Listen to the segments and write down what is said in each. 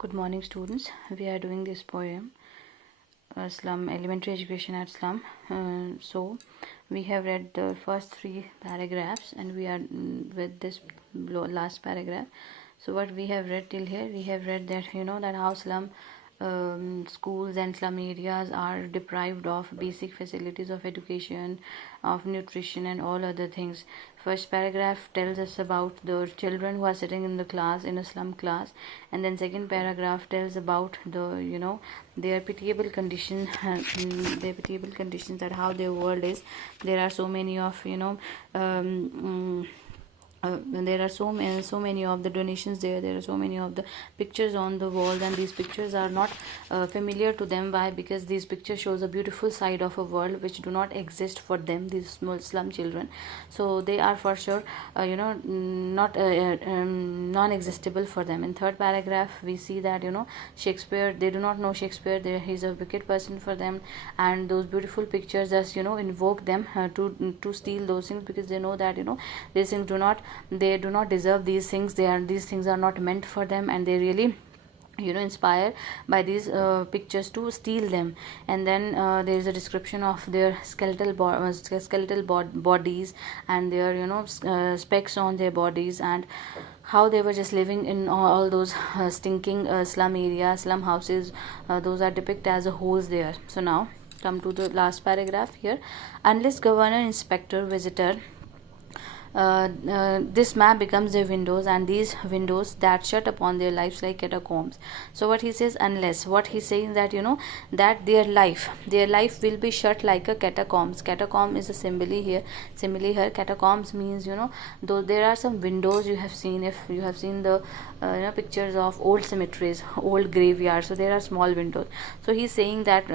Good morning, students. We are doing this poem, Slum Elementary Education at Slum. So we have read the first three paragraphs, and we are with this last paragraph. So what we have read till here, we have read that that how slum schools and slum areas are deprived of basic facilities of education, of nutrition, and all other things. First paragraph tells us about the children who are sitting in the class, in a slum class, and then second paragraph tells about the their pitiable condition, their pitiable conditions, that how their world is. There are so many of there are so many of the donations there are so many of the pictures on the walls, and these pictures are not familiar to them. Why? Because these pictures shows a beautiful side of a world which do not exist for them, these small slum children. So they are for sure not non-existable for them. In third paragraph we see that Shakespeare, they do not know Shakespeare, he's a wicked person for them, and those beautiful pictures just invoke them to steal those things, because they know that these things do not deserve these things. These things are not meant for them, and they really inspired by these pictures to steal them. And then there is a description of their skeletal bodies, and their specks on their bodies, and how they were just living in all those stinking slum areas, slum houses. Those are depicted as a holes there. So now come to the last paragraph here. Unless governor, inspector, visitor, this map becomes their windows, and these windows that shut upon their lives like catacombs. So what he says, unless, what he's saying that that their life will be shut like a catacombs. Catacomb is a simile here. Catacombs means though there are some windows you have seen, if you have seen the pictures of old cemeteries, old graveyards, so there are small windows. So he's saying that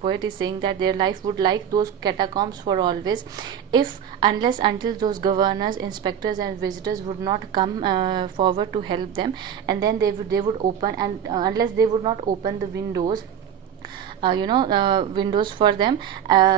poet is saying that their life would like those catacombs for always, if unless until those governors, inspectors, and visitors would not come forward to help them, and then they would open, and unless they would not open the windows, windows for them,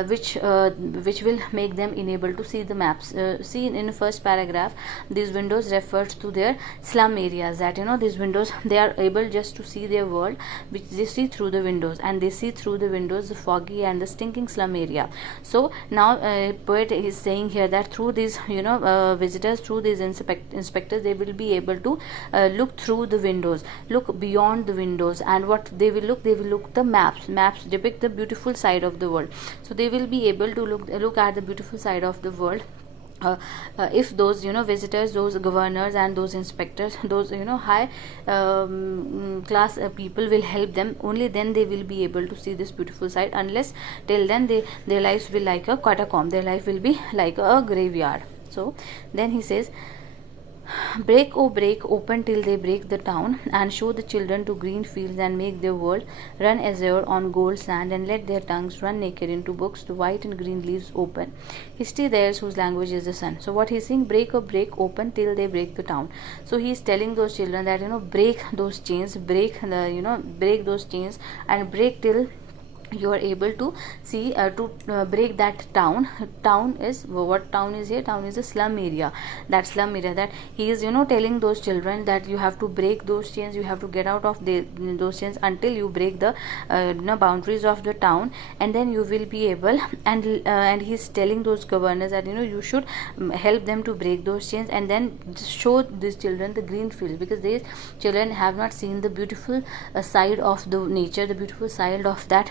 which will make them unable to see the maps. See, in the first paragraph, these windows refers to their slum areas, that these windows, they are able just to see their world, which they see through the windows, and they see through the windows the foggy and the stinking slum area. So now poet is saying here that through these visitors, through these inspectors, they will be able to look through the windows, look beyond the windows, and what they will look the maps depict the beautiful side of the world. So they will be able to look at the beautiful side of the world. If those visitors, those governors, and those inspectors, those high class people will help them, only then they will be able to see this beautiful side. Unless till then, their lives will like a catacomb, their life will be like a graveyard. So then he says, break, oh break, open till they break the town, and show the children to green fields, and make their world run azure on gold sand, and let their tongues run naked into books, the white and green leaves open. History theirs whose language is the sun. So what he's saying, break, oh break, open till they break the town. So he's telling those children that break those chains, break those chains, and break till you are able to see break that town. What town is here? Town is a slum area. That slum area, that he is telling those children that you have to break those chains, you have to get out of those chains until you break the boundaries of the town, and then you will be able. And he's telling those governors that you should help them to break those chains, and then show these children the green field, because these children have not seen the beautiful side of the nature, the beautiful side of that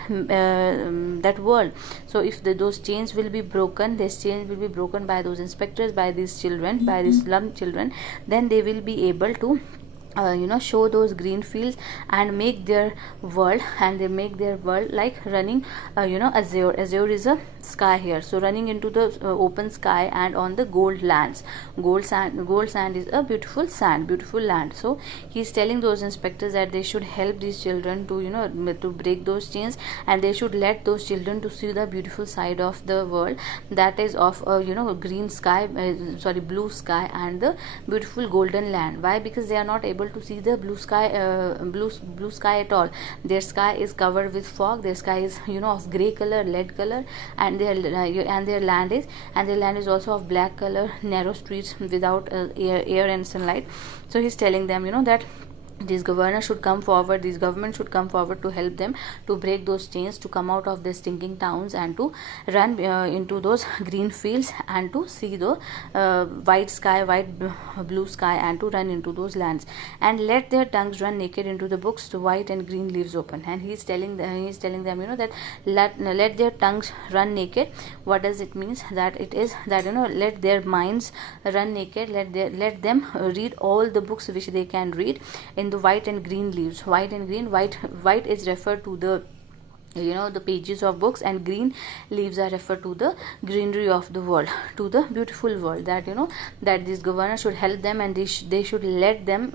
world. So if those chains will be broken, this chains will be broken by those inspectors, by these children, by these slum children, then they will be able to show those green fields, and make their world, like running azure. Azure is a sky here, so running into the open sky and on the gold lands. Gold sand is a beautiful land. So he's telling those inspectors that they should help these children to to break those chains, and they should let those children to see the beautiful side of the world, that is of green sky, blue sky, and the beautiful golden land. Why? Because they are not able to see the blue sky at all. Their sky is covered with fog. Their sky is of gray color, lead color, and their land is also of black color, narrow streets without air and sunlight. So he's telling them that these governors should come forward, these government should come forward to help them to break those chains, to come out of their stinking towns, and to run into those green fields, and to see the white sky, blue sky, and to run into those lands, and let their tongues run naked into the books, the white and green leaves open. And he's telling them, that let their tongues run naked. What does it means? That it is that, let their minds run naked, let them read all the books which they can read in the white and green leaves. White and green, white is referred to the the pages of books, and green leaves are referred to the greenery of the world, to the beautiful world, that that these governors should help them, and they should let them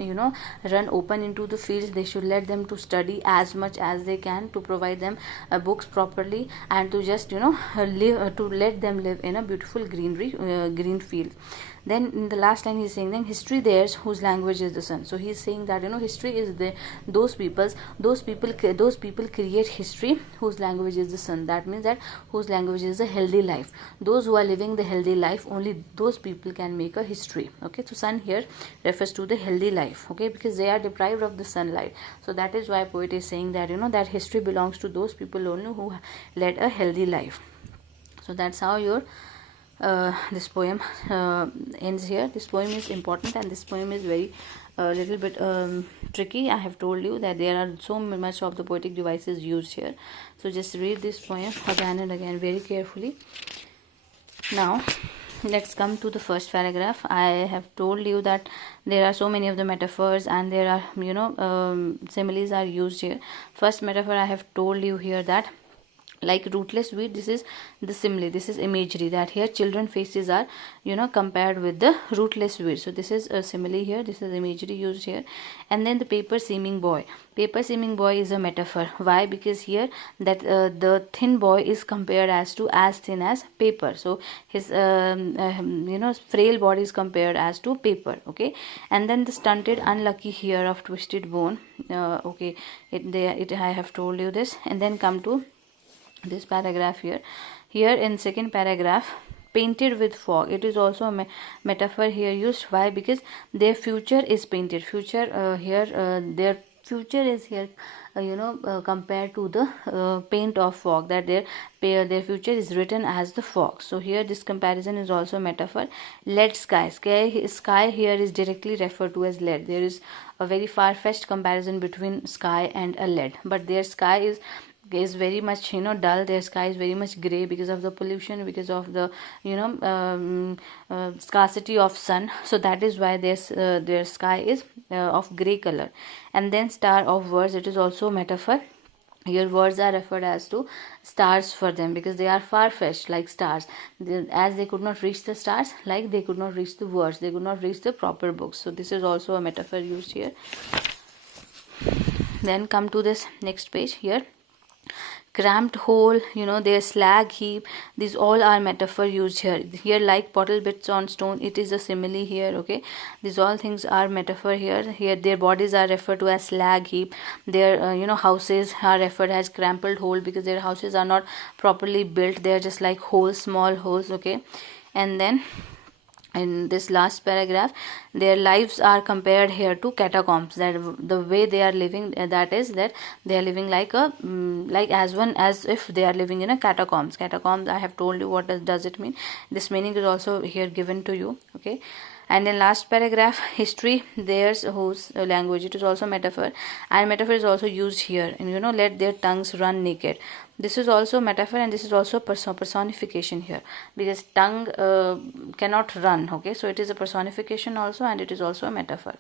run open into the fields. They should let them to study as much as they can, to provide them books properly, and to just live, to let them live in a beautiful greenery, green field. Then in the last line he's saying, then history theirs whose language is the sun. So he's saying that history is those people create history whose language is the sun. That means that whose language is a healthy life. Those who are living the healthy life, only those people can make a history. Okay, so sun here refers to the healthy life. Okay, because they are deprived of the sunlight. So that is why poet is saying that that history belongs to those people only who led a healthy life. So that's how your this poem ends here. This poem is important, and this poem is very little bit tricky. I have told you that there are so much of the poetic devices used here. So just read this poem again and again very carefully. Now let's come to the first paragraph. I have told you that there are so many of the metaphors, and there are similes are used here. First metaphor I have told you here, that like rootless weed, this is the simile, this is imagery, that here children faces are compared with the rootless weed. So this is a simile here, this is imagery used here. And then the paper seeming boy is a metaphor. Why? Because here that the thin boy is compared as thin as paper. So his frail body is compared as to paper. Okay, and then the stunted unlucky here of twisted bone. Okay, I have told you this. And then come to this paragraph here in second paragraph, painted with fog. It is also a metaphor here used. Why? Because their future is painted. Their future is here compared to the paint of fog, that their future is written as the fog. So here this comparison is also a metaphor. Lead sky here is directly referred to as lead. There is a very far-fetched comparison between sky and a lead, but their sky is very much dull. Their sky is very much gray because of the pollution, because of the scarcity of sun. So that is why their sky is of gray color. And then star of words, it is also a metaphor. Here words are referred as to stars for them, because they are far-fetched like stars. As they could not reach the stars, like they could not reach the words, they could not reach the proper books. So this is also a metaphor used here. Then come to this next page here. Cramped hole, their slag heap, these all are metaphor used here. Like bottle bits on stone, it is a simile here. Okay, these all things are metaphor here. Their bodies are referred to as slag heap. Their houses are referred as crumpled hole, because their houses are not properly built. They are just like holes, small holes. Okay, and then in this last paragraph, their lives are compared here to catacombs, that the way they are living, that is that they are living like as if they are living in a catacombs. I have told you what does it mean. This meaning is also here given to you. Okay, and in last paragraph, history theirs whose language, it is also metaphor, and metaphor is also used here. And let their tongues run naked, this is also metaphor, and this is also personification here, because tongue cannot run. Okay, so it is a personification also, and it is also a metaphor.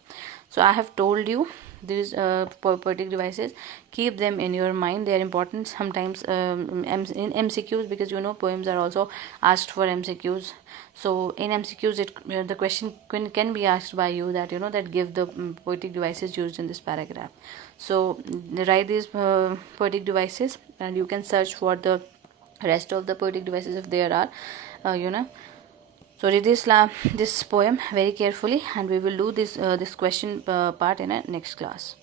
So I have told you these poetic devices, keep them in your mind. They are important sometimes in MCQs, because poems are also asked for MCQs. So in MCQs the question can be asked by you, that that give the poetic devices used in this paragraph. So write these poetic devices, and you can search for the rest of the poetic devices if there are. So read this poem very carefully, and we will do this question part in a next class.